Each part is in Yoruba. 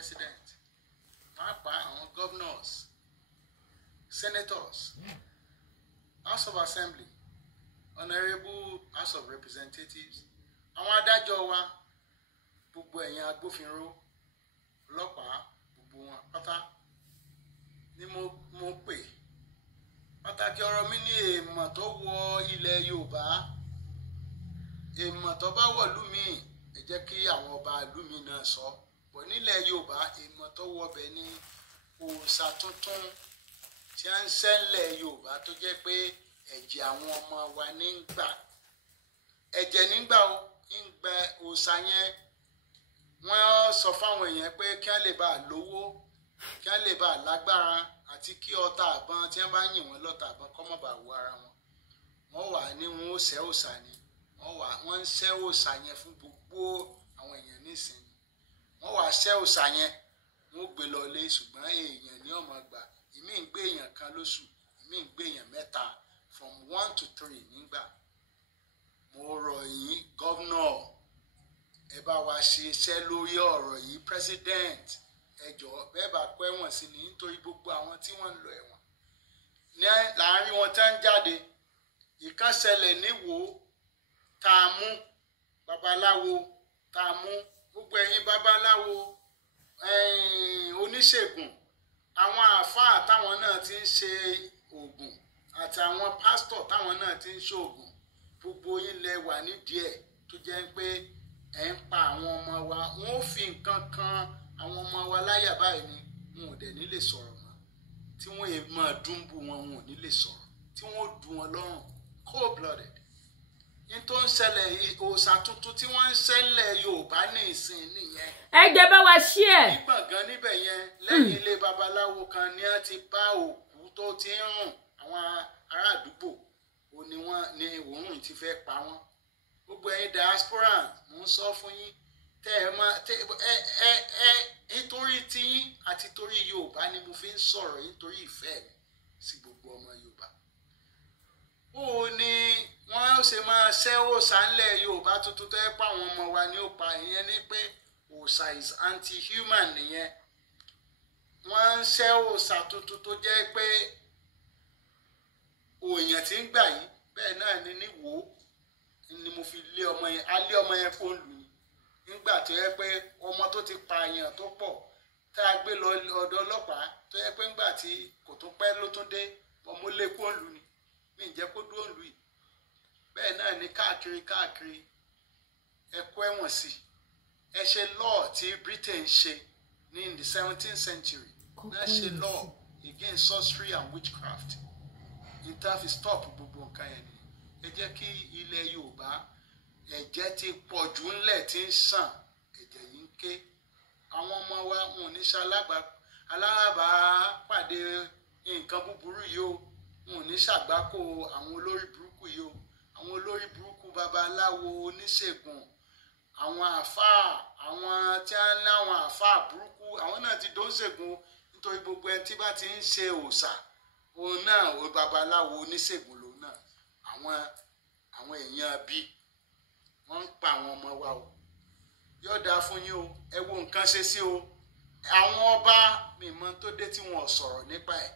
president, àwọn governors, senators, House of Assembly, Honorable House of Representatives, àwọn adájọ́ wa, gbogbo ẹ̀yin agbófinró, ọlọ́pàá, gbogbo wọn pátá ni mo pè. Pàtàkì ọ̀rọ̀ mi ní èèmọ̀ tó wọ ilẹ̀ Yorùbá. Èèmọ̀ tó bá wọ̀ ìlú mi, ẹ jẹ́ kí àwọn ọba ìlú mi náà sọ. Bọ̀ nílẹ̀ Yorùbá, èèmọ̀ tó wọ bẹ̀ ní òòṣà tuntun tí a ń ṣẹlẹ̀ Yorùbá tó jẹ́ pé ẹ̀jẹ̀ àwọn ọmọ wa ní ń gbà. Ẹ̀jẹ̀ nígbà ó ń gbẹ òòṣà yẹn. Wọ́n sọ fáwọn èèyàn pé kí wọ́n lè bá lówó, kí wọ́n lè bá lágbára àti kí ọta àbọn tí wọ́n bá yìn wọ́n lọ́ta àbọn kọ́ mọ́ bá wo ara wọn. Wọ́n wà ní wọn ó ṣẹ́ òòṣà ni. Wọ́n ń ṣẹ́ òòṣà yẹn fún gbogbo àwọn èèyàn nísìnyí. Wọ́n wà ṣẹ́ òòṣà yẹn, wọ́n gbé lọ lé ṣùgbọ́n èèyàn ní ọmọ gbà. Ìmí ń gbé èèyàn kan lóṣù, ìmí ń gbé èèyàn mẹ́ta from 1 to 3 nígbà. Mo rọ̀ yín gọ́vnọ̀, ẹ bá wa ṣe iṣẹ́ lórí ọ̀rọ̀ yìí president. Ẹ jọ̀ọ́ bẹ́ẹ̀ bá kó ẹ̀wọ̀n sí ni nítorí gbogbo àwọn tí wọ́n ń lọ ẹ̀wọ̀n. Ní láàárín wọn tá ń jáde, ìkan ṣẹlẹ̀ níwò tá a mú babaláwo tá a mú gbogbo ẹ̀yin babaláwo oníṣègùn, àwọn àáfàá táwọn náà ti ń ṣe oògùn àti àwọn pásítọ̀ táwọn náà ti ń ṣe oògùn, gbogbo yín lẹ wà nídìí ẹ̀ tó jẹ́ pé ẹ̀ ń pa àwọn ọmọ wa. Wọ́n ó fi nǹkan kan àwọn ọmọ wa láyà báyìí ni wọn ò dẹ̀ ní lè sọ̀rọ̀ mọ́. Tí wọ́n èèmọ̀ dúnbù wọn ò ní lè sọ̀rọ̀. Tí wọ́n ó dùn wọn lọ́rùn cold-blooded. Ní tó ń ṣẹlẹ̀ òòṣà tuntun tí wọ́n ń ṣẹlẹ̀ Yorùbá ní ìsìn nìyẹn. Ẹ jẹ́ bá wa ṣí ẹ̀. Ní gbọ̀ngàn níbẹ̀ yẹn lẹ́yìn ilé babaláwo kan ni wọ́n ti bá òkú tó ti ń rùn àwọn ará àdúgbò ní òórùn ti fẹ́ pa wọ́n. Gbogbo ẹ̀yin diaspora mò ń sọ fún yín nítorí tiyín àti torí Yorùbá ni mo fi ń sọ̀rọ̀ yín torí ìfẹ́ mi sí gbogbo ọmọ Yorùbá. Ó ní wọ́n ṣe máa ṣẹ́ òòṣà ńlẹ̀ Yorùbá tuntun tó yẹ pé àwọn ọmọ wa ní ó pa. Ìyẹn ni pé òòṣà is anti-human nìyẹn. Wọ́n ń ṣẹ́ òòṣà tuntun tó jẹ́ pé òòyàn tí ń gbà yìí bẹ́ẹ̀ náà ni níwò ni mo fi lé ọmọ yẹn, a lé ọmọ yẹn fóònù ni. Nígbà tó yẹ pé ọmọ tó ti pa èèyàn tó pọ̀ tá a gbé lọ ọ̀dọ̀ ọlọ́pàá tó yẹ pé ńgbà tí kò tó pẹ́ ló tún dé ọmọ lé fóònù ni. Mi ì jẹ́ kó dúró lù yìí. Bẹ́ẹ̀ náà ni káàkiri ẹ kó ẹ̀wọ̀n sí. Ẹ ṣe law tí Britain ṣe ní in the 17th century. Náà ṣe law against sorcery and witchcraft. Ìtàfi stop gbogbo nǹkan yẹn ni. Ẹ jẹ́ kí ilẹ̀ Yorùbá ẹ̀jẹ̀ ti pọ̀ jù ńlẹ̀ tí ń sàn, ẹ̀jẹ̀ yìí ń ké. Àwọn ọmọ wa wọn ò ní ṣe alábàápàdé nǹkan búburú yìí o. Wọn ò ní ṣàgbákò àwọn olórí burúkú yìí o. Àwọn olórí burúkú babaláwo oníṣègùn, àwọn àáfàá, àwọn tí wọ́n ní àwọn àáfàá burúkú, àwọn náà ti dó ń ṣègùn nítorí gbogbo ẹni tí bá ti ń ṣe òòṣà òun náà o babaláwo oníṣègùn lòun náà. Àwọn èèyàn bíi wọ́n ń pa àwọn ọmọ wa o. Yóò dáa fún yín o. Ẹ wo nǹkan ṣe sí o. Àwọn ọba mímọ́ tó dé tí wọ́n sọ̀rọ̀ nípa ẹ̀.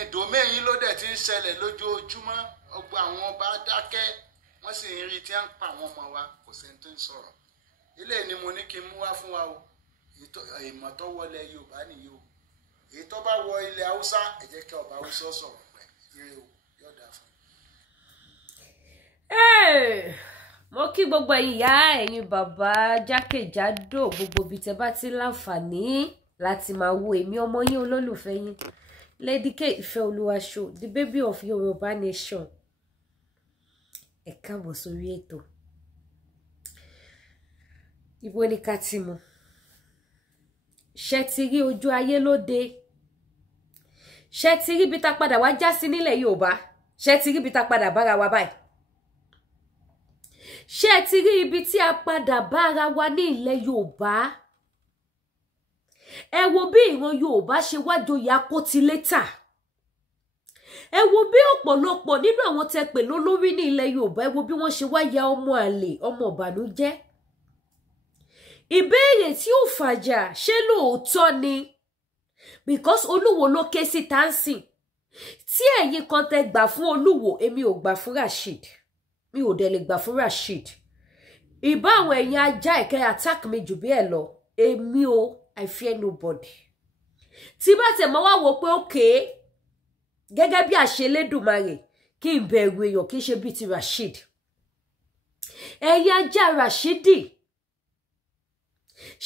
Ẹ̀dọ̀mẹ́yìn ló dẹ̀ ti ń ṣẹlẹ̀ lójoojúmọ́. Ọgbà àwọn ọba dákẹ́ wọ́n sì ń rí tí wọ́n ń pa àwọn ọmọ wa, kò sẹ́ni tó ń sọ̀rọ̀. Ilé ni mo ní kí n mú wá fún wa o. Ìmọ̀ tó wọlé Yorùbá nìyí o. Èyí tó bá wọ ilẹ̀ Haúsá ẹ jẹ́ kí ọba Haúsá sọ̀rọ̀ pẹ̀ ire o. Yóò dáa fún yín. Mo kí gbogbo ìyá ẹ̀yin bàbá jákèjádò gbogbo ibi tẹ́ bá ti láǹfààní láti máa wo èmi ọmọ yín olólùfẹ́ yín Lady K Ìfẹ́olúwa Show, the baby of Yorùbá nation. Ẹ káàbọ̀ sórí ètò. Ibo ni ká ti mú? Ṣé ti rí ojú ayé lóde? Ṣé ti rí bí tá padà wá já sí nílẹ̀ Yorùbá? Ṣé ti rí bí tá padà bára wa báyìí? Ṣé ti rí ibi tí a padà bára wa ní ilẹ̀ Yorùbá? Ẹ wo bí ìran Yorùbá ṣe wá joyè akótilétà. Ẹ wo bí ọ̀pọ̀lọpọ̀ nínú àwọn tẹ́ pè lólórí ní ilẹ̀ Yorùbá, ẹ wo bí wọ́n ṣe wá ya ọmọ àlè, ọmọ ìbànújẹ́. ìbéèrè tí ó fàjà ṣé lóòótọ́ ni because Olúwo ló ké sí tansin tí ẹ̀yin kan tẹ́ gbà fún Olúwo èmi ò gbà fún Rasheed mi ò dẹ̀ lè gbà fún Rasheed ìbá àwọn ẹ̀yin ajá ìkẹ́ attack mi jù bí ẹ̀ lọ èmi ò I fear nobody tí bá tẹ̀ mọ́ wá wò pé okay gẹ́gẹ́ bí àṣelédùmarè kí n bẹ̀rù èèyàn kí n ṣe bí ti Rasheed ẹ̀yin ajá Rasheedi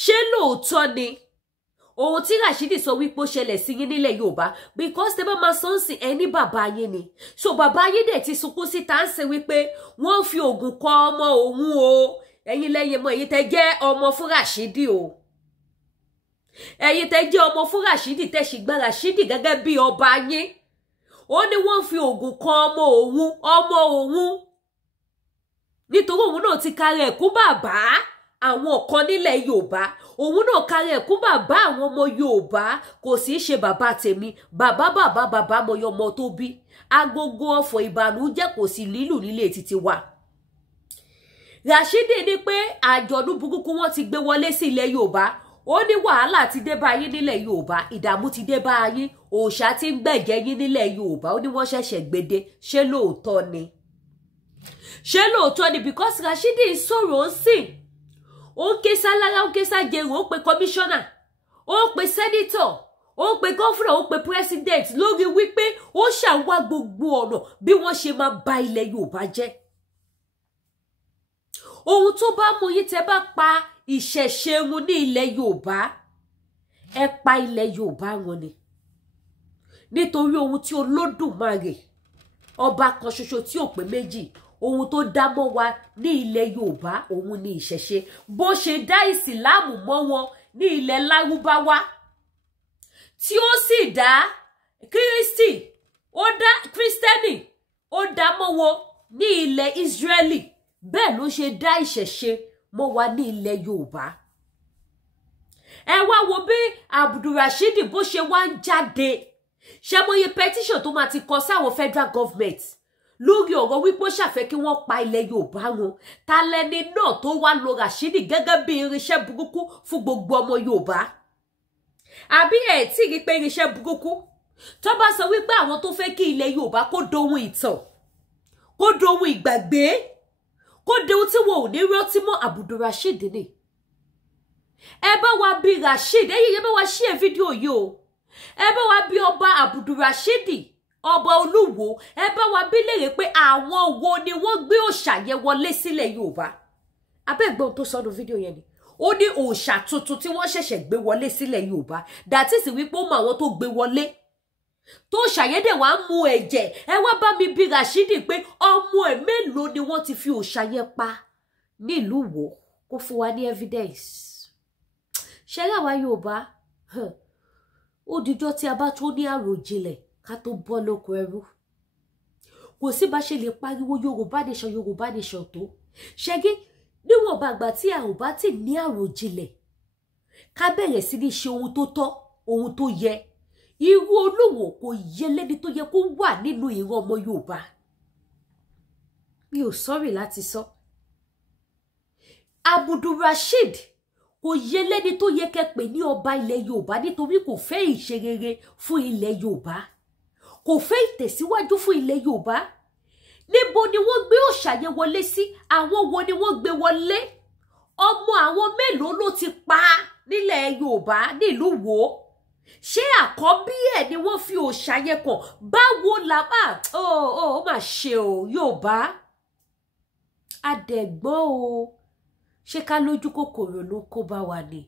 ṣé lóòótọ́ ni ohun tí Rasheedi sọ wípé ó ṣẹlẹ̀ sí yín nílẹ̀ Yorùbá because tẹ́ bá máa sọ ń sìn ẹni bàbá yín ni so bàbá yín dẹ̀ ti sunkún síta ń sìn wípé wọ́n fi oògùn kọ ọmọ òun o ẹ̀yin lẹ́yìn mọ́ ẹ̀yin tẹ́ jẹ́ ọmọ fún Rasheedi o ẹ̀yin tẹ́ jẹ́ ọmọ fún Rasheedi tẹ́ sì gba Rasheedi gẹ́gẹ́ bí ọba yín ó ní wọ́n fi oògùn kọ ọmọ òun nítorí òun náà ti kárí ẹ̀kú bàbá àwọn kan nílẹ̀ Yorùbá òun náà kárí ẹ̀kú bàbá àwọn ọmọ Yorùbá kò sì ṣe bàbá tèmi bàbá mọyọ ọmọ tó bí agogo ọ̀fọ̀ ìbànújẹ́ kò sì lílù nílé títí wa Rasheedi ní pé àjọ̀dún burúkú wọn ti gbé wọlé sí ilẹ̀ Yorùbá ó ní wàhálà ti dé bá yín nílẹ̀ Yorùbá ìdààmú ti dé bá yín òòṣà ti ń gbẹ̀jẹ̀ yín nílẹ̀ Yorùbá ó ní wọ́n ṣẹ̀ṣẹ̀ gbede ṣé lóòótọ́ ni because Rasheedi ń sọ̀rọ̀ ń sìn ó ń ké sálára ó ń ké sájẹrò ó pe kọmíṣánná ó pe sẹ́nítọ̀ ó pe gọ́fúnà ó pe president lórí wípé ó ṣàwá gbogbo ọ̀nà bí wọ́n ṣe máa ba ilẹ̀ Yorùbá jẹ́ ohun tó bá mú yín tẹ́ bá pa ìṣẹ̀ṣe run ní ilẹ̀ Yorùbá ẹ pa ilẹ̀ Yorùbá run ni nítorí ohun tí Olódùmarè ọba kan ṣoṣo tí ò pé méjì ohun tó dá mọ́ wa ní ilẹ̀ Yorùbá òun ni ìṣẹ̀ṣe bó ṣe dá ìsìláàmù mọ́ wọn ní ilẹ̀ Lárúbáwá tí ó sì dá Kristi ó dá Kristẹni ó dá mọ́ wọn ní ilẹ̀ Ísírẹ́lì bẹ́ẹ̀ ló ṣe dá ìṣẹ̀ṣe mọ́ wa ní ilẹ̀ Yorùbá ẹ wá wo bí Abdulrasheed bó ṣe wá ń jáde ṣe mọye petition tó máa ti kọ sáwọn federal government lórí ọ̀rọ̀ wípé ó ṣàfẹ́ kí wọ́n pa ilẹ̀ Yorùbá wọn ta lẹni náà tó wá lo Rasheedi gẹ́gẹ́ bí irinṣẹ́ burúkú fún gbogbo ọmọ Yorùbá àbí ẹ̀ tí rí pé irinṣẹ́ burúkú tó bá sọ wípé àwọn tó fẹ́ kí ilẹ̀ Yorùbá kó dohun ìtàn kó dohun ìgbàgbé kó dohun tí wọn ò ní rántí mọ́ Abdulrasheed ni ẹ bá wa bí Rasheed ẹ̀yin bá wa share fídíò yìí o ẹ bá wa bí ọba Abdulrasheed ọba Olúwo ẹ bá wa bí léèrè pé àwọn wo ni wọ́n gbé òòṣà yẹn wọlé sílẹ̀ Yorùbá abẹ́gbọ́n tó sọ́nu fídíò yẹn ni ó ní òòṣà tuntun tí wọ́n ṣẹ̀ṣẹ̀ gbé wọlé sílẹ̀ Yorùbá dàtí sì wípé ó mọ àwọn tó gbé wọlé tó ṣàyẹ́dẹ̀ wá ń mu ẹ̀jẹ̀ ẹ wá bá mi bí Rasheedi pé ọmọ ẹ̀ mélòó ni wọ́n ti fi òòṣà yẹn pa nílùú Wo kó fún wa ní evidence ṣẹlẹ̀ àwa Yorùbá ó dijọ́ tí a bá tó ní àròjinlẹ̀ ká tó bọ́ lóko ẹrú kò sí bá ṣe lè pariwo Yorùbá nation tó ṣẹ́gi níwọ̀n bàgbà tí a ò bá ti ní àròjinlẹ̀ ká bẹ̀rẹ̀ sí ní ṣe ohun tó tọ́ ohun tó yẹ irú Olúwo kò yẹ lẹ́ni tó yẹ kó wà nínú ìran ọmọ Yorùbá mi ò sọ́rí láti sọ Abdulrasheed kò yẹ lẹ́ni tó yẹ kẹ́ pè ní ọba ilẹ̀ Yorùbá nítorí kò fẹ́ ìṣerere fún ilẹ̀ Yorùbá kò fẹ́ ìtẹ̀síwájú fún ilẹ̀ Yorùbá níbo ni wọ́n gbé òòṣà yẹn wọlé sí àwọn wo ni wọ́n gbé wọlé ọmọ àwọn mélòó ló ti pa nílẹ̀ Yorùbá nílùú Wo ṣé àkọ́bí ẹ̀ ni wọ́n fi òòṣà yẹn kàn báwo làbá ó mà ṣe o Yorùbá adẹ̀gbọ́n o ṣé ká lójú kòkòrò ló kó bá wa ni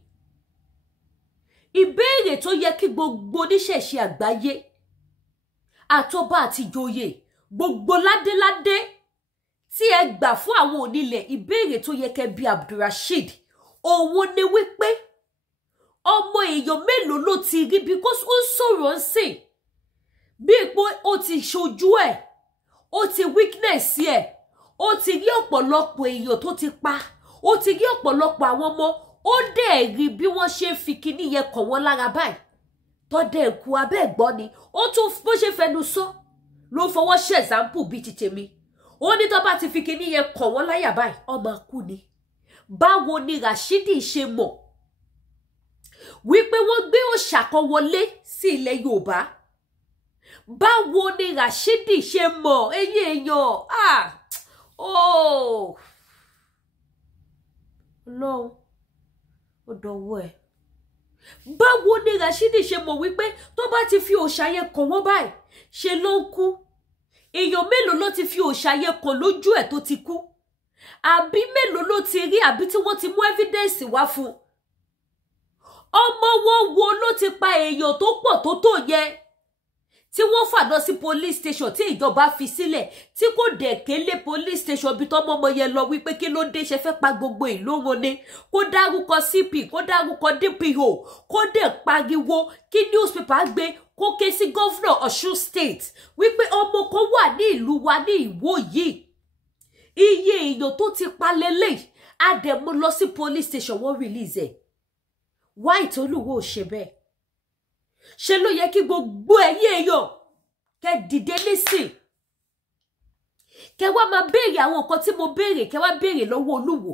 ìbéèrè tó yẹ kí gbogbo oníṣẹ̀ṣe àgbáyé àtọba àti ìjòyè gbogbo ládéládé tí ẹ gbà fún àwọn onílẹ̀ ìbéèrè tó yẹ kẹ́ bí Abdulrasheed òun ni wípé ọmọ èèyàn mélòó ló ti rí because ó sọ̀rọ̀ ń sìn bí ipò ó ti ṣojú ẹ̀ ó ti weakness ẹ̀ ó ti rí ọ̀pọ̀lọpọ̀ èèyàn tó ti pa ó ti rí ọ̀pọ̀lọpọ̀ àwọn ọmọ ó dẹ̀ rí bí wọ́n ṣe ń fi kinní yẹn kàn wọ́n lára báyìí tọ́dẹ̀ ẹ̀kú abẹ́ ẹ̀gbọ́n ni ó tún bó ṣe fẹnu sọ ló fọwọ́ ṣe example bíi ti tèmi ó ní tó bá ti fi kinní yẹn kàn wọ́n láyà báyìí ọmọ akú ni báwo ni Rashidi ṣe mọ̀ wípé wọ́n gbé òòṣà kan wọlé sí ilẹ̀ Yorùbá? Báwo ni Rashidi ṣe mọ̀ ẹ̀yin èèyàn? Oh Ọlọ́run ó dọwọ́ ẹ̀. Báwo ni Rashidi ṣe mọ̀ wípé tó bá ti fi òòṣà yẹn kàn wọ́n báyìí ṣe ló ń kú? Èèyàn mélòó ló ti fi òòṣà yẹn kàn lójú ẹ̀ tó ti kú? Àbí mélòó ló ti rí àbí tí wọ́n ti mú evidence wá fún? Ọmọ wọn wo ló ti pa èèyàn tó pọ̀ tó yẹ tí wọ́n fà lọ sí police station tí ìjọba fi sílẹ̀ tí kò dẹ̀ kélé police station bí tọ́mọ ọmọ yẹn lọ wípé kí ló dé ṣe fẹ́ pa gbogbo ìlú wọn ni? Kó dárúkọ CP, kó dárúkọ DPO, kó dẹ̀ pariwo kí newspaper gbé kó ké sí governor Ọ̀ṣun state wípé ọmọ kan wà ní ìlú wa ní Ìwó yìí, iye èèyàn tó ti pa lélẹ̀, a dẹ̀ mú lọ sí police station wọ́n release ẹ̀. Why Tolúwo ṣe bẹ́ẹ̀? Ṣé ló yẹ kí gbogbo ẹ̀yin èèyàn kẹ́ dìde nísìn kẹ́ wá máa béèrè àwọn nǹkan tí mo béèrè, kẹ́ wá béèrè lọ́wọ́ Olúwo?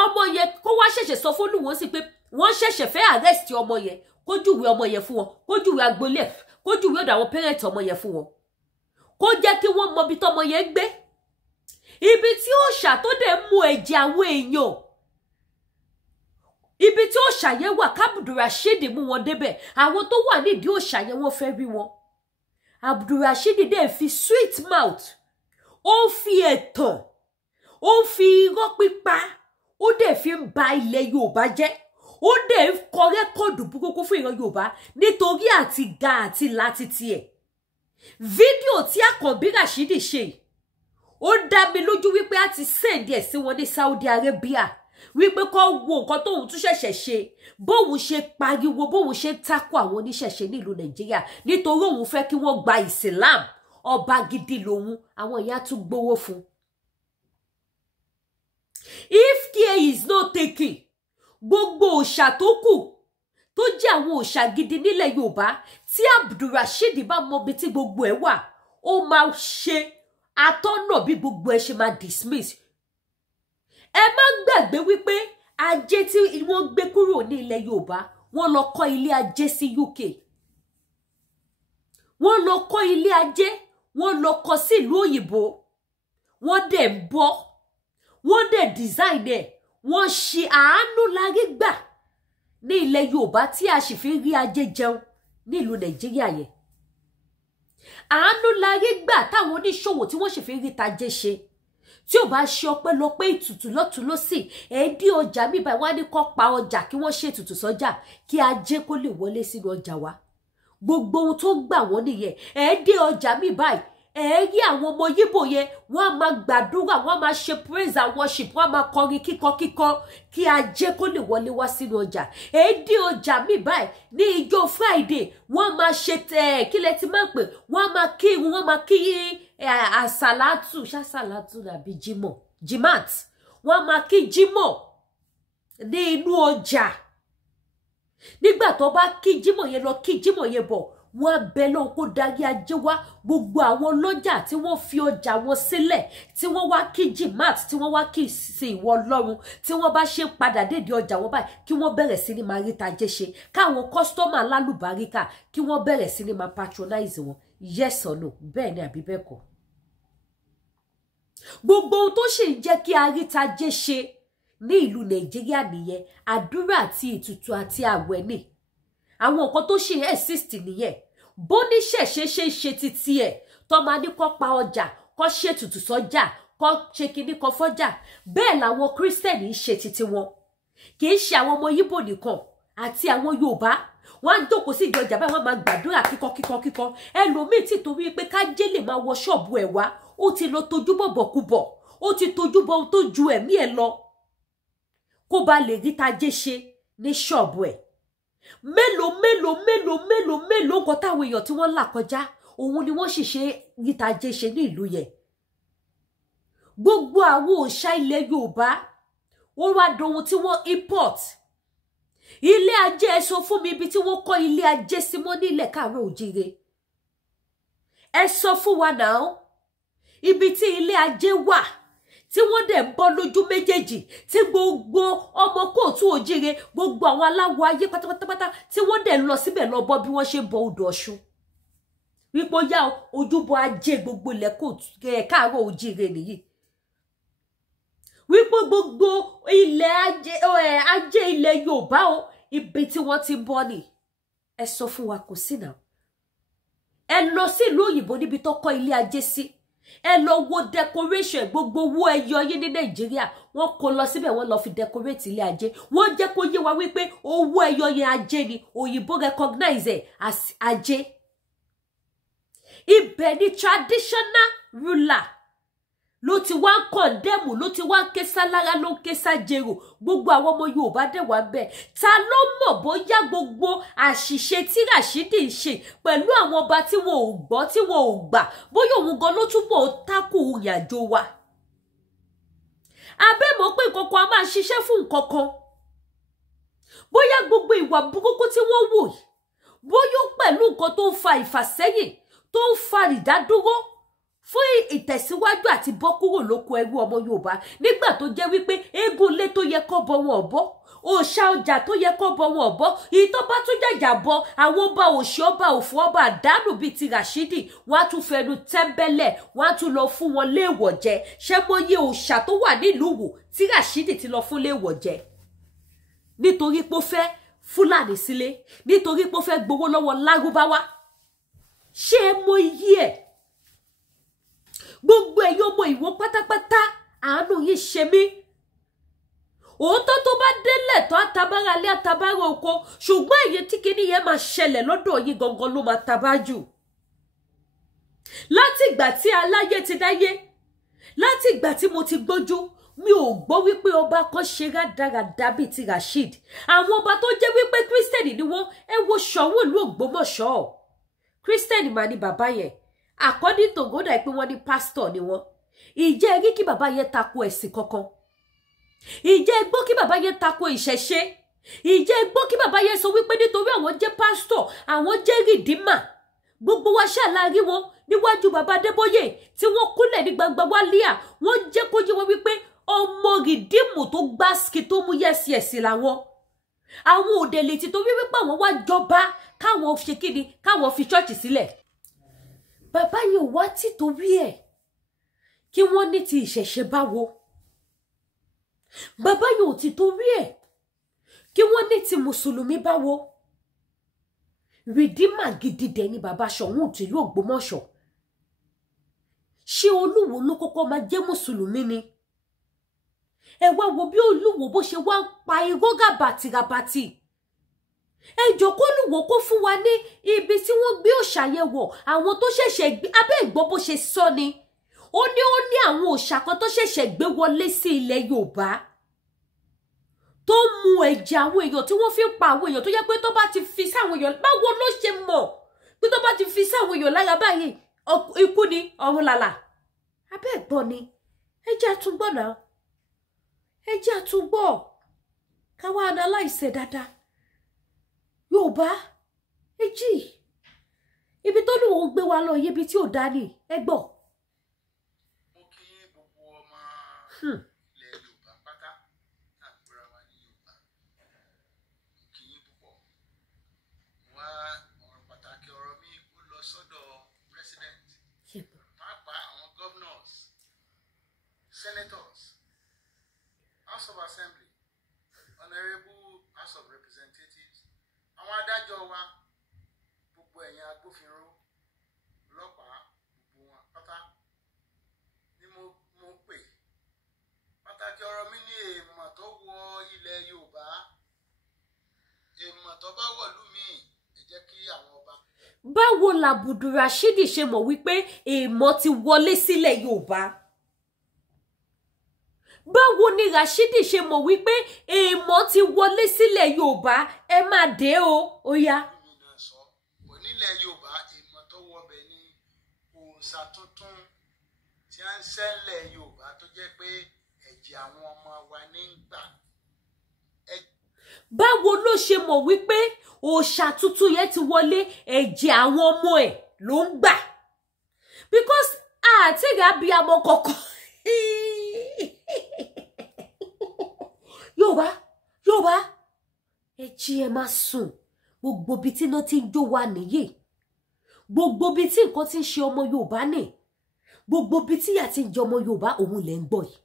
Ọmọ yẹn kó wá ṣẹ̀ṣẹ̀ sọ fún Olúwo sí pé wọ́n ṣẹ̀ṣẹ̀ fẹ́ arrest ọmọ yẹn, kó júwe ọmọ yẹn fún wọn, kó júwe agboolé, kó júwe ọ̀dọ̀ àwọn parent ọmọ yẹn fún wọn, kó jẹ́ kí wọ́n mọ ibi tọ́mọ yẹn gbé, ibi tí òòṣà tó dẹ̀ mú ẹ̀jẹ̀ àwọn èèyàn, ibi tí òòṣà yẹn wà, Abdulrasheed mú wọn débẹ̀. Àwọn tó wà nídìí òòṣà yẹn wọ́n fẹ́ rí wọn. Abdulrasheed dẹ̀ fi sweet mouth, ó fi ẹ̀tàn, ó fi irọ́ pípa, ó dẹ̀ fi ń ba ilẹ̀ Yorùbá jẹ́, ó dẹ̀ ń kọ rẹ́kọ̀dù burúkú fún ìran Yorùbá nítorí àti ga àti láti tiẹ̀. Fídíò tí Àkànbí Rashidi ṣe, ó dá mi lójú wípé a ti send ẹ̀ sí wọn ní Saudi Arabia wípé kó wo nǹkan tóun tún ṣẹ̀ṣẹ̀ ṣe, bóun ṣe pariwo, bóun ṣe tako àwọn oníṣẹ̀ṣe nílùú Nàìjíríà nítorí òun fẹ́ kí wọ́n gba Islam, ọba gidi lòun, àwọn ìyá tún gbowó fún. If care is not taken, gbogbo òòṣà tó kù tó jẹ́ àwọn òòṣà gidi nílẹ̀ Yorùbá tí Abdulrasheed bá mọ ibi tí gbogbo ẹ̀ wà, ó máa ṣe atọ́nà bí gbogbo ẹ̀ ṣe máa dismiss. Ẹ má gbàgbé wípé ajé tí wọ́n gbé kúrò ní ilẹ̀ Yorùbá, wọ́n lọ kọ́ ilé ajé sí UK. Wọ́n lọ kọ́ ilé ajé, wọ́n lọ kọ́ sí ìlú òyìnbó. Wọ́n dẹ̀ ń bọ́, wọ́n dẹ̀ design ẹ̀, wọ́n ṣe àánú lárí gbà ní ilẹ̀ Yorùbá tí a sì fi rí ajé jẹun nílùú Nàìjíríà yẹn. Àánú lárí gbà táwọn oníṣòwò tí wọ́n sì fi rí tajé ṣe. Tí ò bá ṣe ọpẹ́lọpẹ́ ìtùtù lọ́tùn lọ́sì, ẹ̀ẹ́dí ọjà mi báyìí wá ní kó pa ọjà kí wọ́n ṣe ètùtù sọ́jà kí ajé kó lè wọlé sínú ọjà wa. Gbogbo ohun tó gbà wọ́n nìyẹn. Ẹ̀ẹ́dí ọjà mi báyìí, ẹ̀ẹ́rí àwọn ọmọ Yíbò yẹn, wọ́n á máa gbàdúrà, wọ́n á máa ṣe praise and worship, wọ́n á máa kọrin kíkọ kí ajé kó lè wọlé wá sínú ọjà. Ẹ̀ẹ́dí ọjà mi báyìí ní ijó Friday, wọ́n á máa ṣe kí lẹ ti máa pè, wọ́n á máa kírun, wọ́n á máa kí àsàlátù, ṣàsàlátù àbí jímọ̀, jimat, wọ́n máa kí jímọ̀ ní inú ọjà. Nígbà tó bá kí jímọ̀ yẹn lọ kí jímọ̀ yẹn bọ̀, wọ́n á bẹ lọ́hùn kó darí ajé wá. Gbogbo àwọn ọlọ́jà tí wọ́n fi ọjà wọn sílẹ̀, tí wọ́n wá kí jimat, tí wọ́n wá kí sí ìwọ Ọlọ́run, tí wọ́n bá ṣe padà dédé ọjà wọn báyìí, kí wọ́n bẹ̀rẹ̀ sí ní máa rí tajé ṣe, káwọn kọ́sítọ́mà lálùbáríkà kí wọ́n bẹ̀rẹ̀ sí ní máa patronize wọn. Yes or no? Bẹ́ẹ̀ ni àbí bẹ́ẹ̀ kọ́? Gbogbo ohun tó ṣe ń jẹ́ kí arítajé ṣe ní ìlú Nàìjíríà nìyẹn. Àdúrà àti ètùtù àti àwẹ̀ ni àwọn nǹkan tó ṣe exist nìyẹn. Bó ní ṣẹ̀ṣẹ̀ ṣe títí ẹ̀ tó máa ní kó pa ọjà, kó ṣe ètùtù sọ́jà, kó ṣe kinní kan fọ́jà, bẹ́ẹ̀ làwọn Kírísítẹ̀nì ń ṣe títí wọn. Kì í ṣe àwọn ọmọ Yíbò nìkan àti àwọn Yorùbá. Wọ́n á jókòó sí ìjọ ọjà báyìí, wọ́n máa gbàdúrà kíkọ́. Ẹlòmíì tí torí pé kájé lè máa wọ ṣọ́ọ̀bù ẹ̀ wá, ó ti lọ tojú bọ̀bọ̀kúbọ̀, ó ti tojú bọ ohun tó ju ẹ̀mí ẹ̀ lọ kó ba lè rí tajé ṣe ní ṣọ́ọ̀bù ẹ̀. Mélòó nǹkan táwọn èèyàn tí wọ́n là kọjá, òun ni wọ́n sì ṣe rí tajé ṣe ní ìlú yẹn. Gbogbo àwọn òòṣà ilẹ̀ Yorùbá wọ́n wá dohun tí wọ́n import. Ilé ajé, ẹ sọ fún mi ibi tí wọ́n kọ́ ilé ajé sí mọ́ nílẹ̀ Káàárọ̀ Oòjíire. Ẹ sọ fún wa náà ibi tí ilé ajé wà tí wọ́n dẹ̀ ń bọ́ lójú méjèèjì tí gbogbo ọmọ kóòtù òjíire gbogbo àwọn aláwọ̀ ayé pátápátá tí wọ́n dẹ̀ ń lọ síbẹ̀ lọ bọ́ bí wọ́n ṣe ń bọ odò Ọ̀ṣun wípé ó yá ojúbọ ajé gbogbo ilẹ̀ kóòtù káàárọ̀ òjíire nìyí wípé gbogbo ilẹ̀ ajé ilẹ̀ Yorùbá o ibi tí wọ́n ti bọ́ ni ẹ sọ fún wa kò sí náà ẹ lọ sí ìlú òyìnbó níbi tó kọ́ ilé ajé sí ẹ lọ wo decoration gbogbo owó ẹyọ yín ní Nàìjíríà wọ́n kó lọ síbẹ̀ wọ́n lọ fi decorate ilé ajé wọ́n jẹ́ kó yé wa wípé owó ẹyọ yẹn ajé ni òyìnbó recognize ẹ as ajé ibẹ̀ ni traditional ruler ló ti wá ń kọ̀ndẹ́mù ló ti wá ń ké sálára ló ń ké sájèrò gbogbo àwọn ọmọ Yorùbá dẹ̀ wá bẹ́ẹ̀ ta ló mọ̀ bóyá gbogbo àṣìṣe tí Rashidi ń ṣe pẹ̀lú àwọn ọba tí wọn ò gbọ́ tí wọn ò gbà bóyá òun gan ló túbọ̀ tákù ìrìnàjò wa abẹ́mọ̀ pé nǹkan kan a máa ṣiṣẹ́ fún nǹkan kan bóyá gbogbo ìwà burúkú tí wọ́n wò yìí bóyá pẹ̀lú nǹkan tó ń fa ìfàsẹ́yìn tó ń fa ìdádúró fún ìtẹ̀síwájú àti bọ́ kúrò lóko ẹrú ọmọ Yorùbá nígbà tó jẹ́ wípé eégún ilé tó yẹ kó bọ wọn ọ̀bọ òòṣà ọjà tó yẹ kó bọ wọn ọ̀bọ èyí tó bá tún jàjà bọ àwọn ọba òṣì ọba òfò ọba àdánù bíi ti Rashidi wọ́n á tún fẹnu tẹ́ńbẹ́lẹ̀ wọ́n á tún lọ fún wọn léèwọ̀ jẹ ṣé mo yẹ òòṣà tó wà nílùú Wò tí Rashidi ti lọ fún léèwọ̀ jẹ nítorí pé ó fẹ́ Fúlàní sílé nítorí pé ó fẹ́ gbowó lọ́wọ́ Lárúbáwá ṣé mo yí ẹ̀ gbogbo ẹ̀yin ọmọ Ìwó pátápátá àánú yìí ṣe mí òótọ́ tó bá délẹ̀ tó àtàbára lé àtàbára oko ṣùgbọ́n èyí tí kinní yẹn máa ṣẹlẹ̀ lọ́dọ̀ yín gangan ló máa tabá jù láti ìgbà tí aláyé ti dáyé láti ìgbà tí mo ti gbójú mi ò gbọ́ wípé ọba kan ṣe rádaràda bíi ti Rasheed àwọn ọba tó jẹ́ wípé Kírísítẹ́nì ni wọ́n ẹ wo Ṣọ̀ún ìlú Ògbómọ̀ṣọ́ Kírísítẹ́nì mà ni bàbá yẹn according to God pé wọ́n ní pastor ni wọ́n ìjẹ́ rí kí bàbá yẹn tako ẹ̀sìn kankan ìjẹ́ gbọ́ kí bàbá yẹn tako ìṣẹ̀ṣe ìjẹ́ gbọ́ kí bàbá yẹn sọ wípé nítorí àwọn jẹ́ pastor àwọn jẹ́ rìdímà gbogbo wa ṣàlàyé wọn níwájú bàbá Adébóyè tí wọ́n kúnlẹ̀ ní gbangba wálíà wọ́n jẹ́ kó yé wọn wípé ọmọ rìdímù tó gbásíkì tó mú yẹ̀sì làwọn àwọn òdèlè ti torí wípé àwọn wá jọba káwọn ṣe kíni káwọn fi ṣọ́ọ̀ṣì sílẹ̀ bàbá yẹn wá títorí ẹ̀ kí wọ́n ní ti ìṣẹ̀ṣe báwo bàbá yẹn ò títorí ẹ̀ kí wọ́n ní ti mùsùlùmí báwo rìdímà gidi dẹ̀ ni bàbá Ṣọ̀ún tìlú Ògbómọ̀ṣọ́ ṣé Olúwo ló kọ́kọ́ máa jẹ́ mùsùlùmí ni ẹ wá wo bí Olúwo bó ṣe wá ń pa irọ́ gàbàtìràbàtì ẹ jọ̀ọ́ kó Olúwo kó fún wa ní ibi tí wọ́n gbé òòṣà yẹn wọ̀ àwọn tó ṣẹ̀ṣẹ̀ gbé abẹ́ ìgbọ́ bó ṣe sọ ni ó ní àwọn òòṣà kan tó ṣẹ̀ṣẹ̀ gbé wọlé sí ilẹ̀ Yorùbá tó mu ẹ̀jẹ̀ àwọn èèyàn tí wọ́n fi ń pa àwọn èèyàn tó yẹ pé tó bá ti fi sáwọn èèyàn báwo ló ṣe mọ̀ pé tó bá ti fi sáwọn èèyàn lára báyìí ikú ni ọ̀run làlà abẹ́ ìgbọ́ ni ẹ jẹ́ àtúngbọ̀ náà ẹ jẹ́ àtúngbọ̀ káwá analyse dáadáa Yorùbá ẹ jí ibi tó Olúwo gbé wa lọ ibi tí ò dá ní ẹ gbọ́. mo kí gbogbo ọmọ ilẹ̀ Yorùbá pátá náà gbéra wa ní Yorùbá mo kí yín púpọ̀ wá ọ̀rọ̀ pàtàkì ọ̀rọ̀ mi ó lọ sọ́dọ̀ president pàápàá àwọn governors senators House of Assembly honourable House of Representatives àwọn adájọ́ wa gbogbo ẹ̀yin agbófinró ọlọ́pàá gbogbo wọn pátá ni mo pè pàtàkì ọ̀rọ̀ mi ní èèmọ̀ tó wọ ilẹ̀ Yorùbá èèmọ̀ tó bá wọ̀lú mi ẹ jẹ́ kí àwọn ọba. báwo làbùdù Rashidi ṣe mọ̀ wípé èèmọ̀ ti wọlé sílẹ̀ Yorùbá báwo ni Rashidi ṣe mọ̀ wípé èèmọ̀ ti wọlé sílẹ̀ Yorùbá ẹ máa dé o ó yá. onílẹ̀ Yorùbá èèmọ̀ tó wọbẹ̀ ní òòṣà tuntun tí a ń ṣẹlẹ̀ Yorùbá tó jẹ́ pé ẹ̀jẹ̀ àwọn ọmọ wa ní ń gbà. báwo ló ṣe mọ̀ wípé òòṣà tuntun yẹn ti wọlé ẹ̀jẹ̀ àwọn ọmọ ẹ̀ ló ń gbà because àti ìrìn abiyamọ kọ̀ọ̀kan Yorùbá ẹ jí ẹ má sùn gbogbo bí tí iná ti ń jó wa nìyí gbogbo bí tí nǹkan ti ń ṣe ọmọ Yorùbá nì gbogbo bí tí ìyà ti ń jẹ ọmọ Yorùbá òun lẹ ń gbọ́ yìí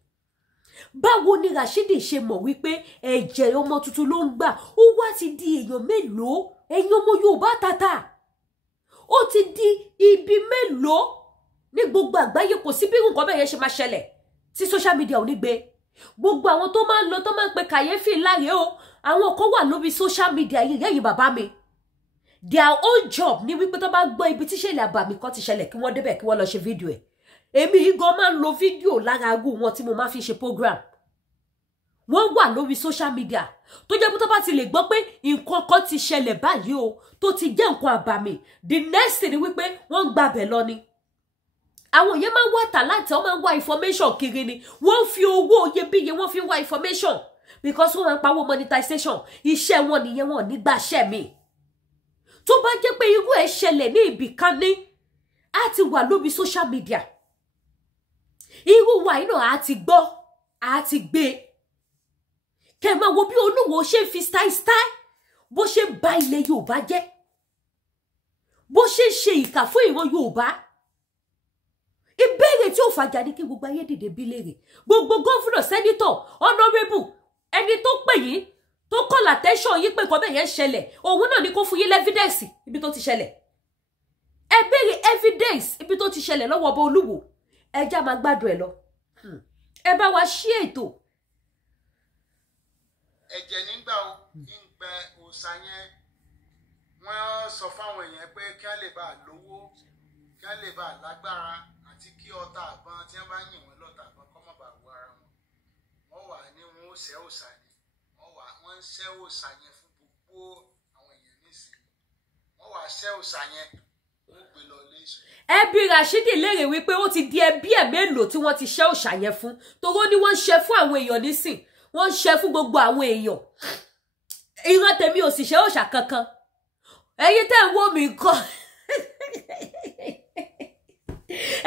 báwo ni Rashidi ṣe mọ̀ wípé ẹ̀jẹ̀ ọmọ tuntun ló ń gbà ó wá ti di èèyàn mélòó ẹ̀yin ọmọ Yorùbá tata ó ti di ibi mélòó ní gbogbo àgbáyé kò sí bí nǹkan bẹ́ẹ̀ yẹn ṣe máa ṣẹlẹ̀ tí social media ò ní gbé gbogbo àwọn tó máa ń lọ tó máa ń pe kàyéfì láre o àwọn kan wà lórí social media yìí yẹ́yìn bàbá mi their own job ní wípé tó bá gbọ́ ibi tí ìṣẹ̀lẹ̀ àbàmì kan ti ṣẹlẹ̀ kí wọ́n débẹ̀ kí wọ́n lọ ṣe fídíò ẹ̀ èmi gan máa ń lo fídíò lára agú wọn tí mo máa fi ṣe program wọ́n wà lórí social media tó jẹ́ pé tó bá ti lè gbọ́ pé nǹkan kan ti ṣẹlẹ̀ báyìí o tó ti jẹ́ nǹkan àbàmì the next thing ni wípé wọ́n ń gbàbẹ̀ lọ ni àwọn yẹn máa ń wá tàlántì wọ́n máa ń wá information kiri ni wọ́n fi owó iyebíye wọ́n fi wá information because wọ́n máa ń pawó monetization iṣẹ́ wọn nìyẹn wọn nígbà ṣẹ́ mi tó bá jẹ́ pé irú ẹ̀ ṣẹlẹ̀ ní ibì kan ní á ti wà lórí social media irú wa yìí náà á ti gbọ́ á ti gbé kẹ́ máa wo bí Olúwo ṣe fi style bó ṣe bà ilẹ̀ Yorùbá jẹ́ bó ṣe ṣe ìkà fún ìran Yorùbá ìbéèrè tí ó fàjà ní kí gbogbo ayé dìde bí léèrè gbogbo gọ́fúnà sẹ́nítọ̀ honorable ẹni tó pè yín tó call attention yín pé nǹkan bẹ́ẹ̀ yẹn ṣẹlẹ̀ òun náà ni kó fún yín lẹ́fídẹ́ǹsì ibi tó ti ṣẹlẹ̀ ẹ béèrè evidence ibi tó ti ṣẹlẹ̀ lọ́wọ́ ọba Olúwo ẹ já máa gbádùn ẹ lọ ẹ bá wa ṣí ètò. ẹ̀jẹ̀ nígbà ìgbà òòṣà yẹn wọ́n sọ fáwọn èèyàn pé kí wọ́n lè bá a lówó kí wọ́n lè bá a lágbára àti kí ọta àbọn tí wọ́n bá yìn wọ́n lọ́ta àbọn kọ́ mọ̀ bá wọ ara wọn wọ́n wà ní wọn ó ṣẹ́ òòṣà ni wọ́n ń ṣẹ́ òòṣà yẹn fún gbogbo àwọn èèyàn nísìnyí wọ́n wà ṣẹ́ òòṣà yẹn wọ́n gbé lọ ilé ìṣòro. ẹbí Rashidi léèrè wípé ó ti di ẹbí ẹ̀ mélòó tí wọ́n ti ṣẹ́ òòṣà yẹn fún toró ni wọ́n ń ṣe fún àwọn èèyàn nísìn wọ́n ń ṣe fún gbogbo àwọn èèyàn ìran tèmi ò sì ṣe òòṣà kankan ẹ̀yin tẹ́ ń wò mí kọ́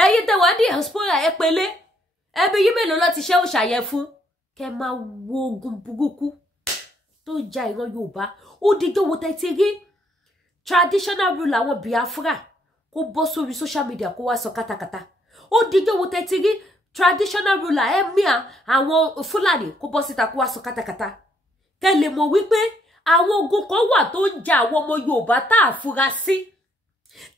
ẹ̀yin tẹ́ wà ní diaspora ẹ pélé ẹbí yín mélòó ló ti ṣe òòṣà yẹn fún kẹ́ máa wo ogun burúkú tó ja ìran Yorùbá ó dijọ́ wo tẹ́ ti rí traditional ruler àwọn Biafra kó bọ́ sórí social media kó wá sọ kátàkátà ó dijọ́ wo tẹ́ ti rí traditional ruler emir àwọn Fúlàní kó bọ́ síta kó wá sọ kátàkátà kẹ́ lè mọ̀ wípé àwọn ogun kan wà tó ń ja àwọn ọmọ Yorùbá tá a fura sí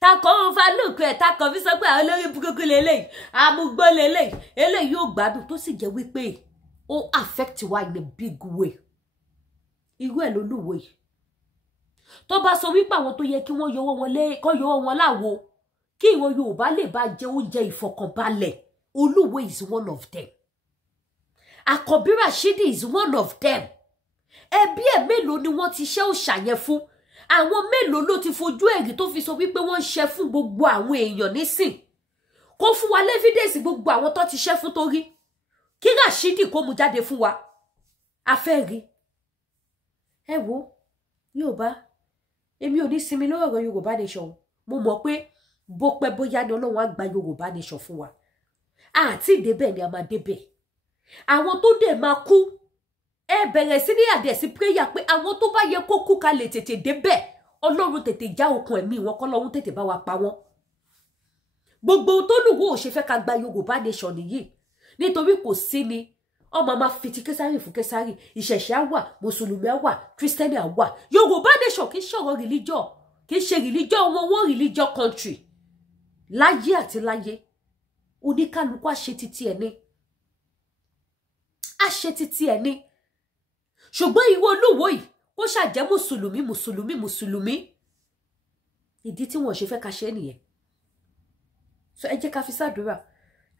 takọ̀ ń fa lóòkù ẹ̀ takọ̀ fi sọ pé àwọn olórí burúkú lélẹ́yìí amúgbó lélẹ́yìí eléyìí yóò gbádùn tó sì jẹ́ wípé ó affect wa in a big way irú ẹ̀ lÓlúwo yìí tó bá sọ wípé àwọn tó yẹ kí wọ́n yọwọ́ wọn lé kọ́ yọwọ́ wọn láwo kí ìwọ Yorùbá lè bá jẹ oúnjẹ ìfọkànbalẹ̀ Olúwo is one of them Àkànbí Rashidi is one of them ẹbí ẹ̀ mélòó ni wọ́n ti ṣe òòṣà yẹn fún àwọn mélòó ló ti fojú ẹ̀rí tó fi sọ wípé wọ́n ń ṣe fún gbogbo àwọn èèyàn nísìn kó fún wa lẹ́fídẹ́ǹsì gbogbo àwọn tó ti ṣe fún torí kí Rashidi kó mu jáde fún wa a fẹ́ rí ẹ wo Yorùbá èmi ò ní sinmi lórí ọ̀rọ̀ Yorùbá nation mo mọ̀ pé bó pẹ́ bóyá ni Ọlọ́run á gba Yorùbá nation fún wa àti ìdébẹ̀ ni a máa débẹ̀ àwọn tó dẹ̀ máa kú ẹ bẹ̀rẹ̀ sí ní àdẹ̀sí prayer pé àwọn tó bá yẹ kó kú ká lè tètè débẹ̀ Ọlọ́run tètè já okùn ẹ̀mí wọn kọ́lọ́run tètè bá wa pa wọ́n gbogbo tó lùwọ́ ò ṣe fẹ́ ká gba Yorùbá nation nìyí nítorí kò sí ni ọmọ máa fi ti Késárì fún Késárì ìṣẹ̀ṣẹ̀ á wà mùsùlùmí á wà kírísítẹ́nì á wà Yorùbá nation kì í ṣọ̀rọ̀ religion kì í ṣe religion wọn religion country láyé àti láyé oníkálukú àṣẹ títí ẹ̀ ní àṣẹ títí ẹ̀ ní ṣùgbọ́n ìwọ Olúwo yìí ó ṣàjẹ́ mùsùlùmí ìdí tí wọ́n ṣe fẹ́ ká ṣe nìyẹn so ẹ jẹ́ ká fi ṣàdúrà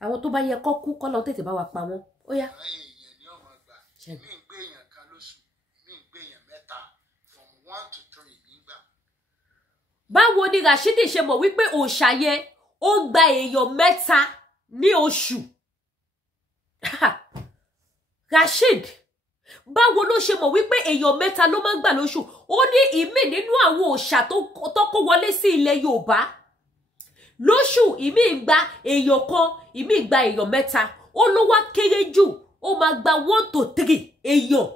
àwọn tó bá yẹ kó kú kọ́ lọ tètè bá wa pa wọ́n ó yá. èèyàn ní ọmọ gbà mí ń gbé èèyàn kan lóṣù mí ń gbé èèyàn mẹ́ta from 1 to 3 nígbà. báwo ni Rashidi ṣe mọ̀ wípé òòṣà yẹn ó gba èèyàn mẹ́ta ní oṣù Rashid báwo ló ṣe mọ̀ wípé èèyàn mẹ́ta ló máa ń gbà lóṣù ó ní ìmí nínú àwọn òòṣà tó kó wọlé sí ilẹ̀ Yorùbá lóṣù ìmí gba èèyàn kan ìmí gba èèyàn mẹ́ta ó ló wá kéré jù ó máa gba 1 to 3 èèyàn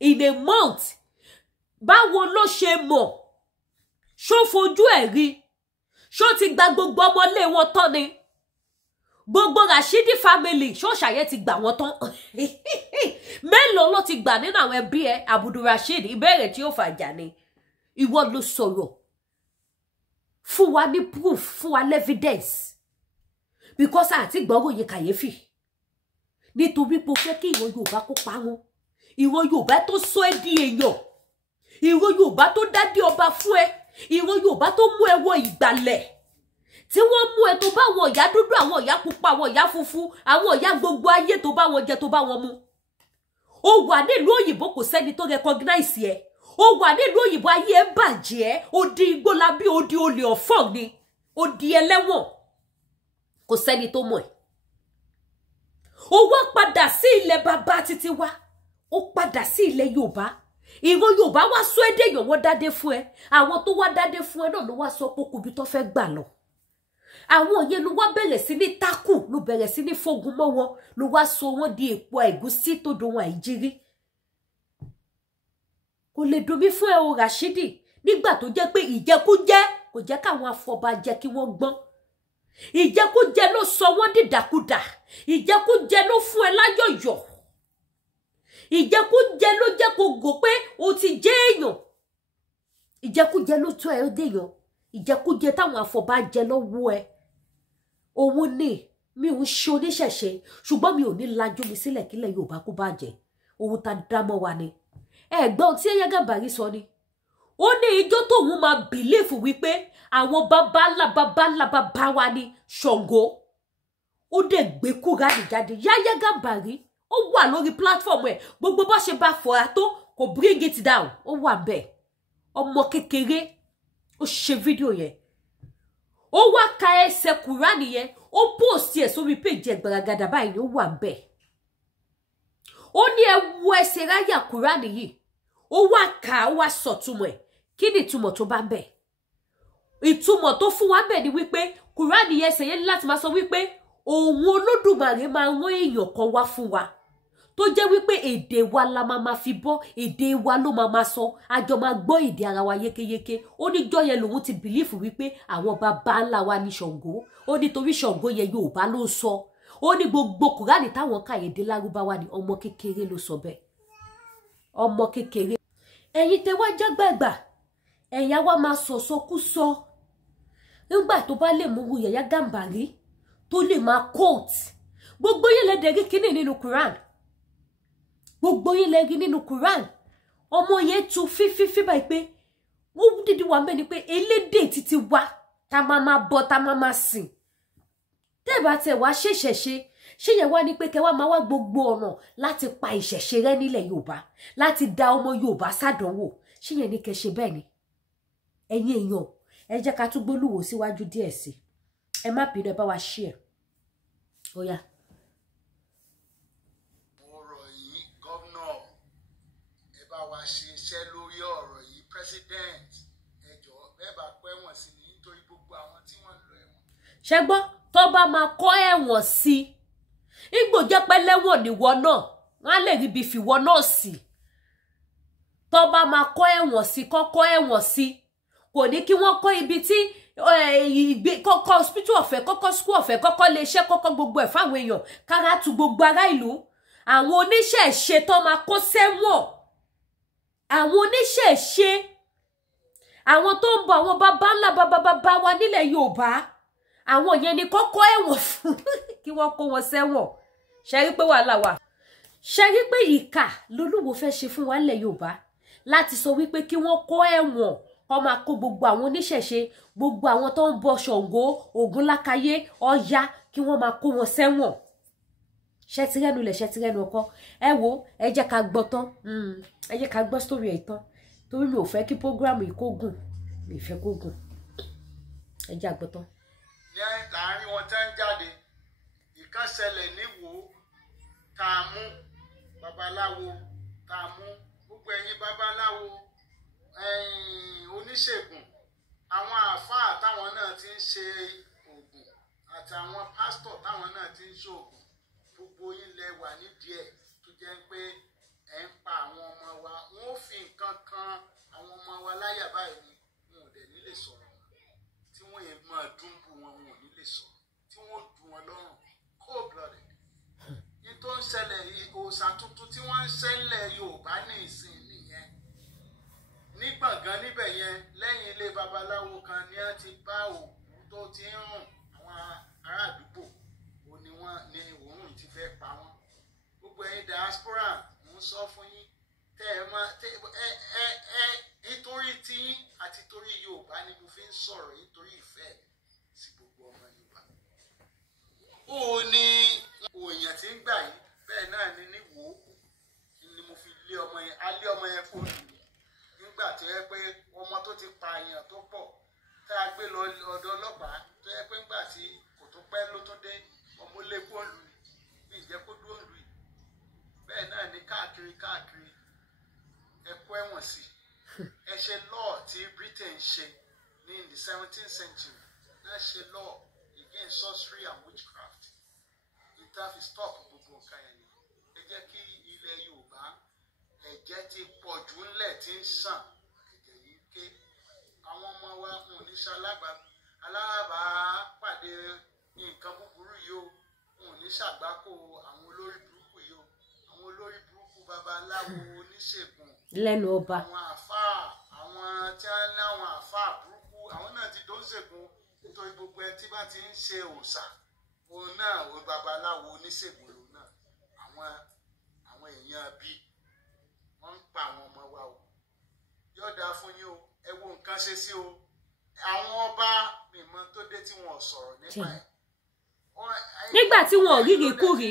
in a month. Báwo ló ṣe mọ̀? Ṣó fojú ẹ̀ rí? Ṣó ti gba gbogbo ọmọlé wọn tán ni? Gbogbo Rashidi family ṣó ṣàyẹ ti gbà wọ́n tán? Mélòó ló ti gbà nínú àwọn ẹbí ẹ? Abdulrasheed, ìbéèrè tí ó fàjà ni. Ìwọ ló sọ̀rọ̀. Fún wa ní proof, fún wa evidence. Because àti gbọ́rọ̀ yẹ kàyéfì. Nítorí pé o fẹ́ kí ìwọ Yorùbá kó parun. Ìwọ Yorùbá tó sọ ẹ́ di èèyàn. Ìwọ Yorùbá tó dádé ọba fún ẹ. Ìwọ Yorùbá tó mú ẹ wọ ìgbàlẹ̀. Tí wọ́n mú ẹ tó bá wọn ìyá dúdú, àwọn ìyá pupa, àwọn ìyá funfun, àwọn ìyá gbogbo ayé tó bá wọn jẹ, tó bá wọn mu. Ó wà nílùú òyìnbó, kò sẹ́ni tó recognize ẹ. Ó wà nílùú òyìnbó, ayé ẹ bàjẹ́. Ó di igbólábí, ó di olè ọ̀fọ̀ ni. Ó di ẹlẹ́wọ̀n. Kò sẹ́ni tó mọ̀ ẹ́. Ó wá padà sí ilẹ̀ bàbá títí wá. Ó padà sí ilẹ̀ Yorùbá. Ìwọ Yorùbá wá sọ ẹ́ dèèyàn, wọ́n dádé fún ẹ. Àwọn tó wá dádé fún ẹ náà ló wá sọ pé kòbí tó fẹ́ gbà lọ. Àwọn yẹn ló wá bẹ̀rẹ̀ sí ní tákù, ló bẹ̀rẹ̀ sí ní fógun mọ́ wọn, ló wá sọ wọ́n di èpo ẹ̀gúsí tó dohun àìjírí. Kò lè dùn mí fún ẹ o Rashidi, nígbà tó jẹ́ pé ìjẹkújẹ kò jẹ́ káwọn afọbajẹ kí wọ́n gbọ́n. Ìjẹkújẹ ló sọ wọ́n dìdàkudà. Ìjẹkújẹ ló fún ẹ láyọ̀yọ̀. Ìjẹkújẹ ló jẹ́ kó gò pé o ti jẹ́ èèyàn. Ìjẹkújẹ ló tó ẹ déèyàn. Ìjẹkújẹ táwọn afọbajẹ lọ́wọ́ ẹ. Òun ni mi ò ṣe oníṣẹ̀ṣe, ṣùgbọ́n mi ò ní lajú mi sílẹ̀ kílẹ̀ Yorùbá kó bàjẹ́. Ohun tá dá mọ́ wa ni. Ẹ̀gbọ́n tí Yahya Gambari sọ ni. Ó ní ijó tóun máa bìlífù wípé àwọn bàbá wa ni Ṣàngó. Ó dẹ̀ gbé Kùránì jáde. Yahya Gambari ó wà lórí platform ẹ̀. Gbogbo bó ṣe bá fọ̀rá tó kò bring it down. Ó wà bẹ́ẹ̀. Ọmọ kékeré ó ṣe fídíò yẹn. Ó wá ka ẹsẹ̀ Kùránì yẹn. Ó post ẹ̀ sórí page ẹ̀ Gbaragada báyìí, ó wà bẹ́ẹ̀. Ó ní ẹ wo ẹsẹ̀ ráyà Kùránì yìí. Ó wá kà á, ó wá sọ̀túnmọ̀ ẹ̀. Kí ni ìtumọ̀ tó bá ń bẹ̀? Ìtumọ̀ tó fún wa bẹ̀ ni wípé Kùránì yẹn ẹsẹ̀ yẹn láti máa sọ wípé òun Olódùmarè máa rán èèyàn kan wá fún wa. Tó jẹ́ wípé èdè wa la máa fi bọ́, èdè wa ló máa sọ, àjọ máa gbọ́ èdè ara wa yékéyéké. Ó ní jọ́ yẹn lòun ti bìlífù wípé àwọn bàbá ńlá wa ní Ṣàngó. Ó ní torí Ṣàngó yẹn Yorùbá ló sọ. Ó ní gbogbo Kùránì táwọn ka èdè Lárúbáwá ni. Ọmọ kékeré ló sọ bẹ́ẹ̀. Ọmọ kékeré. Ẹ̀yin tẹ́ wá jágbàgbà. Ẹ̀yin wa máa sọ̀sọkúsọ. Nígbà tó bá lè mú Yahya Gambari tó lè máa quote. Gbogbo yín lè dẹ̀rí kíní nínú Quran. Gbogbo yín lè rí nínú Quran. Ọmọ yẹn tu fífífí báyìí pé ó dídí wà mẹ́ni pé elédè títí wá tá máa bọ́ tá máa sìn. Tẹ́bà tẹ̀ wá ṣèṣẹ̀ṣe. Ṣé yẹn wá ní pé kẹ́ wá máa wá gbogbo ọ̀nà láti pa ìṣẹ̀ṣe rẹ́ nílẹ̀ Yorùbá, láti dá ọmọ Yorùbá sádánwò. Ṣé yẹn ní kẹ́ ṣe bẹ́ẹ̀ ni? Ẹ̀yin èèyàn, ẹ jẹ́ ká tún gbólúwò síwájú díẹ̀ sí. Ẹ má bínú, ẹ bá wa share. Ó yá. Mo rọ̀ yín gómìnà, ẹ bá wa ṣe iṣẹ́ lórí ọ̀rọ̀ yìí. President, ẹ jọ̀ọ́ bẹ́ẹ̀ bá pẹ́ wọ̀n sí ni nítorí gbogbo àwọn tí wọ́n ń lọ ẹ̀wọ̀n. Ṣé gbọ́ tó bá máa kọ́ ẹ̀wọ̀n sí igbó jẹ́ pé lẹ́wọ̀n níwọ náà wọ́n á lè rí ibi fìwọ náà sí. Tó bá máa kọ́ ẹ̀wọ̀n sí, kọ́kọ́ ẹ̀wọ̀n sí. Kò ní kí wọ́n kọ́ ibi tí kọ́kọ́ hospital ọ̀fẹ́, kọ́kọ́ school ọ̀fẹ́, kọ́kọ́ lè ṣe kọ́kọ́ gbogbo ẹ̀ fáwọn èèyàn kára tu gbogbo ará ìlú. Àwọn oníṣẹ̀ṣe tó máa kó sẹ́wọ̀n. Àwọn oníṣẹ̀ṣe, àwọn tó ń bọ̀, àwọn bàbá ńlá bàbá wa nílẹ̀ Yorùbá. Àwọn yẹn ni kọ́kọ́ ẹ̀wọ̀n fún kí wọ́n kó wọn sẹ́wọ̀n. Ṣé rí pé wàhálà wà? Ṣé rí pé ìkà lolúwo fẹ́ ṣe fún wa nílẹ̀ Yorùbá láti sọ wípé kí wọ́n kó ẹ̀wọ̀n kó máa kó gbogbo àwọn oníṣẹ̀ṣe, gbogbo àwọn tó ń bọ Ṣàngó, Ògúnlákayé, Ọya, kí wọ́n máa kó wọn sẹ́wọ̀n. Ṣé ti rẹ́nu lẹ̀, ṣé ti rẹ́nu ọkọ? Ẹ wo, ẹ jẹ́ ká gbọ́ tán. Ẹ jẹ́ ká gbọ́ story ẹ̀ tán. Torí mi ò fẹ́ kí program yìí kó gùn. Mi ò fẹ́ kó gùn. Ẹ jẹ́ àgbọ́ tán. Ní láàárín wọn tẹ́ ń jáde, ìkan ṣẹlẹ̀ níwò tá a mú babaláwo, tá a mú gbogbo ẹ̀yin babaláwo, oníṣègùn, àwọn àáfàá táwọn náà ti ń ṣe oògùn àti àwọn pásítọ̀ táwọn náà ti ń ṣe oògùn, gbogbo yín lẹ wà nídìí ẹ̀ tó jẹ́ pé ẹ̀ ń pa àwọn ọmọ wa wọ́n ó fi nǹkan kan àwọn ọmọ wa láyà báyìí ni wọn ò dẹ̀ ní lè sọ̀rọ̀ tí wọ́n yẹn máa dúnbù wọn wọn ò ní lè sọ̀rọ̀ tí wọ́n dùn wọn lọ́rùn cold blooded ní tó ń ṣẹlẹ̀ òòṣà tuntun tí wọ́n ń ṣẹlẹ̀ Yorùbá ní ìsìn nìyẹn ní gbọ̀ngàn níbẹ̀ yẹn lẹ́yìn ilé babaláwo kan ni wọ́n ti bá òkú tó ti ń rùn àwọn ará àdúgbò ni wọ́n ní òórùn ti fẹ́ pa wọ́n gbogbo ẹ̀yin diaspora ń sọ fún yín tẹ́ ẹ máa nítorí tiyín àti torí Yorùbá ni mo fi ń sọ̀rọ̀ nítorí ìfẹ́ sí gbogbo ọmọ Yorùbá. ó ní òòyàn tí ń gbà yín bẹ́ẹ̀ náà ni níwò ni mo fi lé ọmọ yẹn kó lù mí nígbà tó yẹ pé ọmọ tó ti pa èèyàn tó pọ̀ tá a gbé lọ ọ̀dọ̀ ọlọ́pàá tó yẹ pé ńgbà tí kò tó pẹ́ ló tó dé ọmọ lé kó lù mí ìjẹ́ kó dúró lù yìí bẹ́ẹ̀ náà ni káàkiri ẹ kó ẹ̀wọ̀n sí ẹ ṣe law tí Britain ṣe ní the 17th century náà ṣe law against sorcery and witchcraft ìta fi stop gbogbo nǹkan yẹn ni ẹ jẹ́ kí ilẹ̀ Yorùbá ẹ̀jẹ̀ ti pọ̀ jù ńlẹ̀ tí ń sàn ẹ̀jẹ̀ yìí ké àwọn ọmọ wa ń ní alábàápàdé nǹkan búburú yìí o ń ní ṣàgbákò àwọn olórí burúkú yìí o àwọn olórí burúkú babaláwo oníṣègùn lẹ́nu ọba àwọn àfáà àwọn tí wọ́n láwọn àfáà burúkú àwọn náà ti dóńṣègùn nítorí gbogbo ẹ tí bá ti ń ṣe òòṣà òun náà o babaláwo oníṣègùn lòun náà àwọn èèyàn bíi wọ́n ń pa àwọn ọmọ wa o yóò dáa fún yín o ẹ wo nǹkan ṣe sí o àwọn ọba mímọ́ tó dé tí wọ́n sọ̀rọ̀ nípa ẹ̀ nígbà tí wọn ò rírí kúri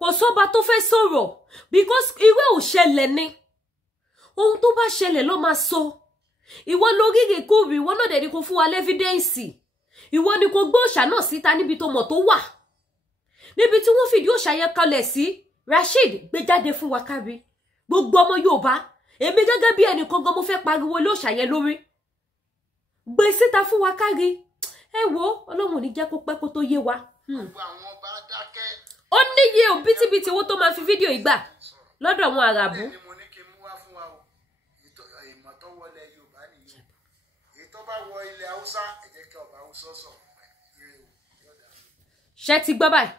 kò sọ́ba tó fẹ́ sọ̀rọ̀ because ìwé ò ṣẹlẹ̀ ni ohun tó bá ṣẹlẹ̀ ló máa sọ ìwọ ló rírí kúri ìwọ náà dẹ̀ ni kò fún wa lẹ́fídẹ́ǹsì ìwọ ni kò gbé òòṣà náà síta níbi tó mọ̀ tó wà níbi tí wọ́n fìdí òòṣà yẹn kalẹ̀ sí Rasheed gbé jáde fún wa kárí gbogbo ọmọ Yorùbá èmi gẹ́gẹ́ bí ẹnìkan gan mo fẹ́ pariwo lóòṣà yẹn lórí gbé síta fún wa kárí ẹ wo Ọlọ́run ní jẹ́ kó pẹ́ kó tó yé wa. ó níye òbítíbitì owó tó máa fi fídíò ìgbà lọ́dọ̀ àwọn àràbù. ṣé ti gbọ́ báyìí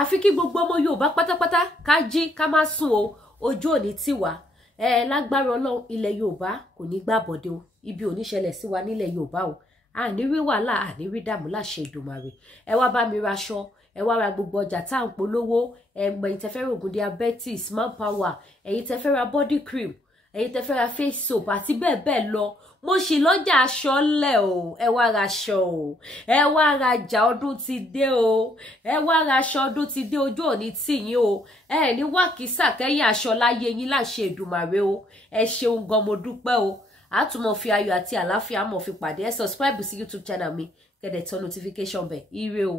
àfi kí gbogbo ọmọ Yorùbá pátápátá ká jí ká má sùn o ojú òní tiwa lágbára Ọlọ́run ilẹ̀ Yorùbá kò ní gbàbọ̀dé o ibi ò ní ṣẹlẹ̀ sí wa nílẹ̀ Yorùbá o àní rí wàhálà àní rí dààmú láṣẹ Èdùmàrè ẹ wá bá mi raṣọ ẹ wá ra gbogbo ọjà tá à ń polówó ẹ̀yin tẹ́ fẹ́ ra oògùn diabetes manpower ẹ̀yin tẹ́ fẹ́ ra body cream ẹ̀yin tẹ́ fẹ́ ra face soap àti bẹ́ẹ̀ bẹ́ẹ̀ lọ mo ṣì lọ́jà aṣọ lẹ̀ o ẹ wá ra aṣọ o ẹ wá ra ọjà ọdún ti dé o ẹ wá ra aṣọ ọdún ti dé ojú òní tì yín o ẹ ní wákìsà kẹ́yìn aṣọ láyé yín láṣẹ Èdùmàrè o ẹ ṣeun gan mo dúpẹ́ o àtúmọ̀ fi ayọ̀ àti àlàáfíà mọ̀ fi pàdé ẹ subscribe sí YouTube channel mi kẹ́dẹ̀ tán notification bell ire o.